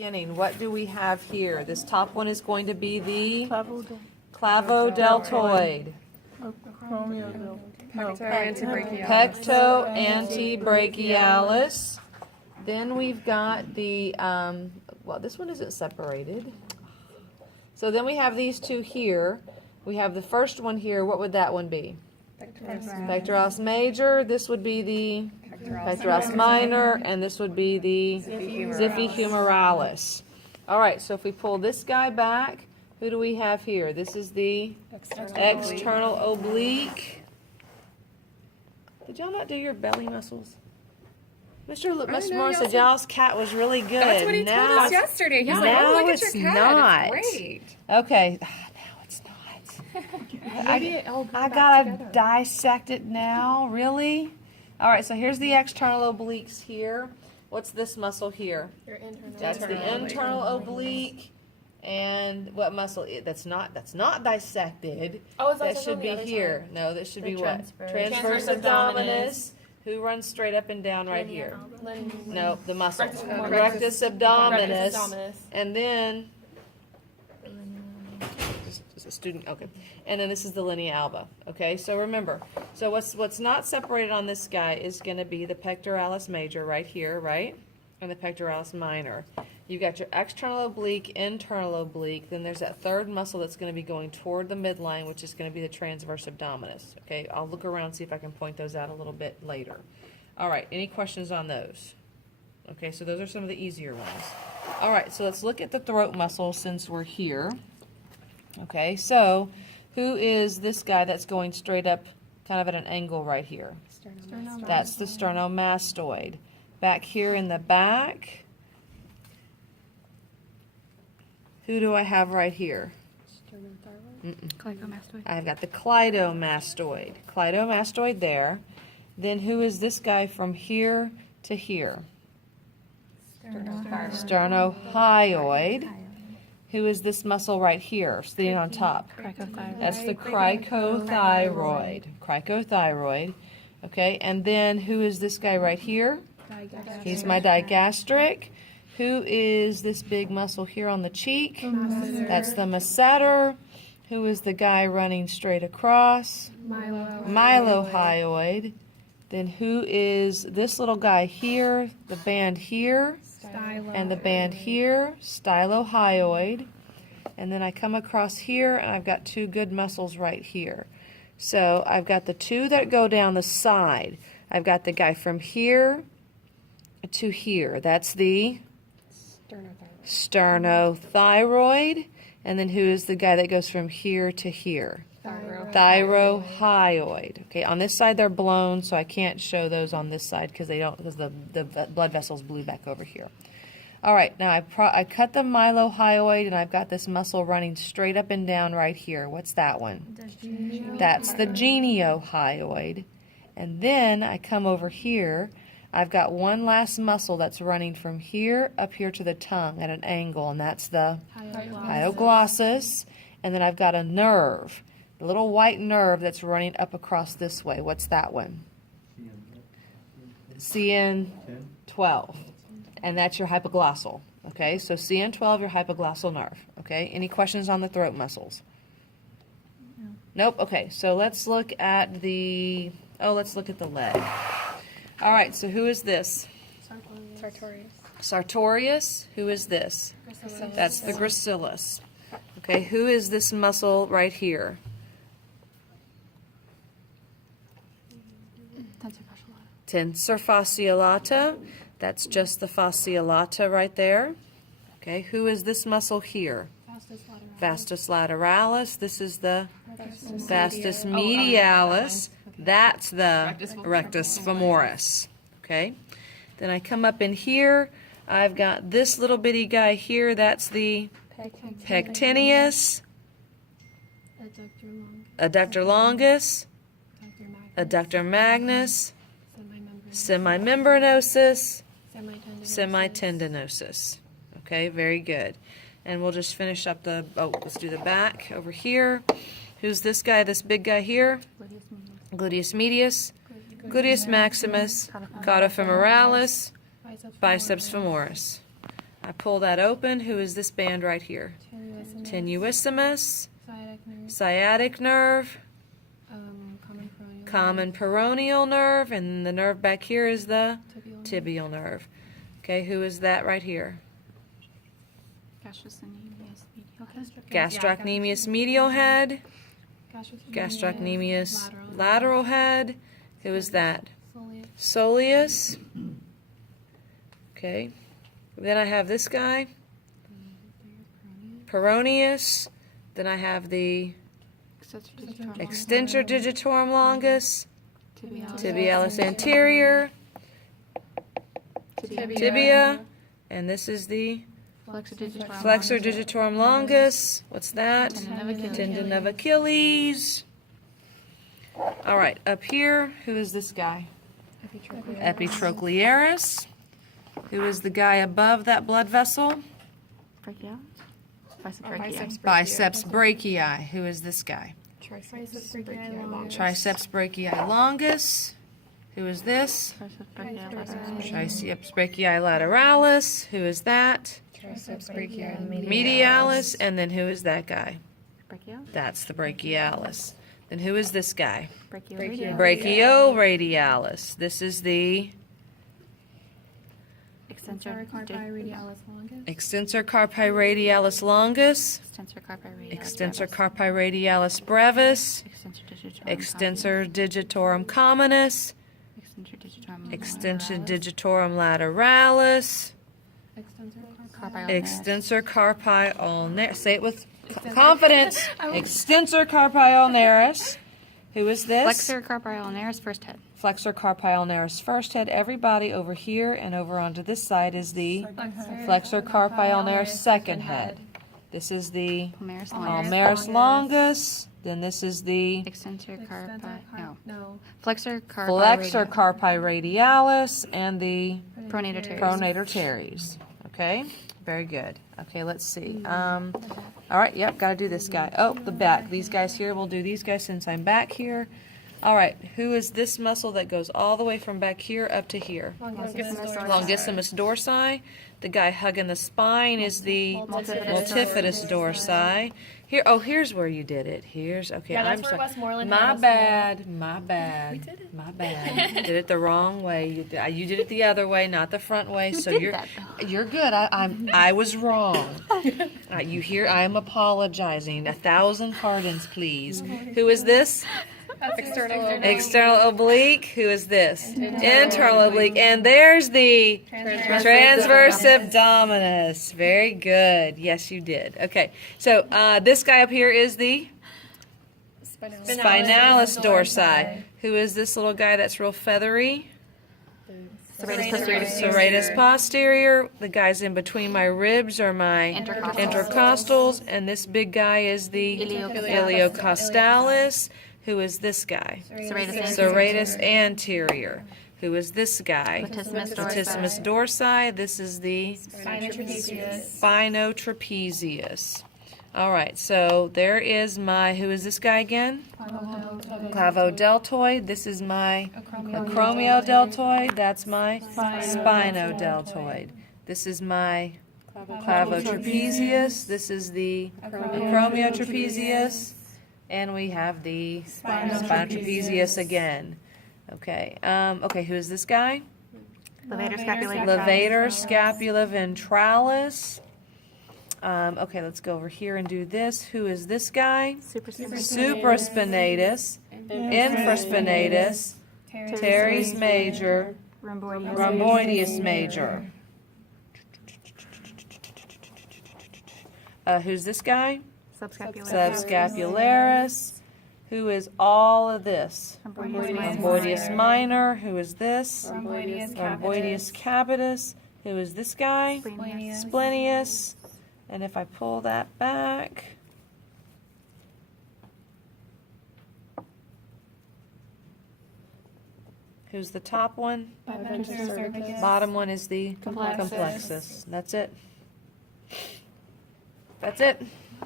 beginning, what do we have here? This top one is going to be the clavodeltoid. Pecto antebrachialis. Then we've got the, well, this one isn't separated. So then we have these two here. We have the first one here. What would that one be? Pectoralis major. This would be the pectoralis minor, and this would be the xiphihumeralis. All right, so if we pull this guy back, who do we have here? This is the external oblique. Did y'all not do your belly muscles? Mr. Morris said y'all's cat was really good. That's what he told us yesterday. He's like, oh, look at your cat. Not. It's great. Okay. Now it's not. I gotta dissect it now. Really? All right, so here's the external obliques here. What's this muscle here? That's the internal oblique. And what muscle? That's not dissected. Oh, that should be here. No, that should be what? Transverse abdominis. Who runs straight up and down right here? No, the muscle. Rectus abdominis. And then, just a student, okay. And then this is the linea alba. Okay, so remember, so what's not separated on this guy is going to be the pectoralis major right here, right? And the pectoralis minor. You've got your external oblique, internal oblique, then there's that third muscle that's going to be going toward the midline, which is going to be the transverse abdominis. Okay, I'll look around and see if I can point those out a little bit later. All right, any questions on those? Okay, so those are some of the easier ones. All right, so let's look at the throat muscle since we're here. Okay, so who is this guy that's going straight up kind of at an angle right here? That's the sternomastoid. Back here in the back, who do I have right here? Cleidomastoid. I've got the cleidomastoid. Cleidomastoid there. Then who is this guy from here to here? Sternohyoid. Who is this muscle right here, sitting on top? Cricothyroid. That's the cricothyroid. Cricothyroid. Okay, and then who is this guy right here? He's my digastric. Who is this big muscle here on the cheek? That's the masseter. Who is the guy running straight across? Mylohyoid. Then who is this little guy here, the band here, and the band here? Stylohyoid. And then I come across here, and I've got two good muscles right here. So I've got the two that go down the side. I've got the guy from here to here. That's the sternothyroid. And then who is the guy that goes from here to here? Thyrohyoid. Okay, on this side they're blown, so I can't show those on this side because the blood vessels blew back over here. All right, now I cut the mylohyoid, and I've got this muscle running straight up and down right here. What's that one? That's the geniohyoid. And then I come over here. I've got one last muscle that's running from here up here to the tongue at an angle, and that's the hyoglossus. And then I've got a nerve, the little white nerve that's running up across this way. What's that one? CN12. And that's your hypoglossal. Okay, so CN12, your hypoglossal nerve. Okay, any questions on the throat muscles? No. Nope. Okay, so let's look at the leg. All right, so who is this? Sartorius. Who is this? Gracilis. That's the gracilis. Okay, who is this muscle right here? Tensor fasciolata. That's just the fasciolata right there. Okay, who is this muscle here? Vastus lateralis. This is the vastus medialis. That's the rectus femoris. Okay, then I come up in here. I've got this little bitty guy here. That's the pectineus, adductor longus, adductor magnus, semimembranosus, semitendinosus. Okay, very good. And we'll just finish up let's do the back over here. Who's this guy, this big guy here? Gluteus medius, gluteus maximus, cauda femoralis, biceps femoris. I pull that open. Who is this band right here? Tenuissimus, sciatic nerve, common peroneal nerve, and the nerve back here is the tibial nerve. Okay, who is that right here? Gastrocnemius medial head, gastrocnemius lateral head. Who is that? Soleus. Okay. Then I have this guy, Peroneus. Then I have the extensor digitorum longus, tibialis anterior, tibia, and this is the flexor digitorum longus. What's that? Tendon of Achilles. All right, up here, who is this guy? Epitrochlearis. Who is the guy above that blood vessel? Biceps brachii. Who is this guy? Triceps brachii longus. Triceps brachii longus. Who is this? Triceps brachii lateralis. Who is that? Triceps brachii Medialis. And then who is that guy? That's the brachialis. Then who is this guy? Brachioradialis. This is the Extensor carpi radialis longus. extensor carpi radialis longus, extensor carpi radialis brevis, extensor digitorum communis, extensor digitorum lateralis, extensor carpi ulnaris. Say it with confidence. Extensor carpi ulnaris. Who is this? Flexor carpi ulnaris first head. Flexor carpi ulnaris first head. Everybody over here and over onto this side is the flexor carpi ulnaris second head. This is the ulnaris longus. Then this is the Extensor carpi. No. Flexor carpi. flexor carpi radialis and the Pronator teres. pronator teres. Okay, very good. Okay, let's see. All right, yep, got to do this guy. Oh, the back. These guys here, we'll do these guys since I'm back here. All right, who is this muscle that goes all the way from back here up to here? Longissimus dorsi. The guy hugging the spine is the multifidus dorsi. Here, oh, here's where you did it. Here's, okay, Yeah, that's I'm where sorry. Westmoreland My has bad, my bad. We did it. My bad. Did it the wrong way. You did it the other way, not the front way. So did you're that, you're good. I was wrong. You hear? I am apologizing. 1,000 pardons, please. Who is this? External oblique. Who is this? Internal oblique. And there's the transverse abdominis. Very good. Yes, you did. Okay. So this guy up here is the spinalis dorsi. Who is this little guy that's real feathery? Serratus posterior. The guys in between my ribs are my intercostals. And this big guy is the iliocostalis. Who is this guy? Serratus anterior. Who is this guy? Latissimus dorsi. This is the spinotrapezius. All right, so there is my, who is this guy again? Clavodeltoid. This is my acromiodeltoid. That's my spinodeltoid. This is my clavotrapezius. This is the acromiotrapezius. And we have the spinotrapezius again. Okay. Okay, who is this guy? Levator scapula ventralis. Okay, let's go over here and do this. Who is this guy? Supraspinatus, infraspinatus, teres major, rhomboideus major. Who's this guy? Subscapularis. Who is all of this? Rhomboideus minor. Who is this? Rhomboideus capitis. Who is this guy? Splenius. And if I pull that back, who's the top one? Bottom one is the complexus. That's it. That's it.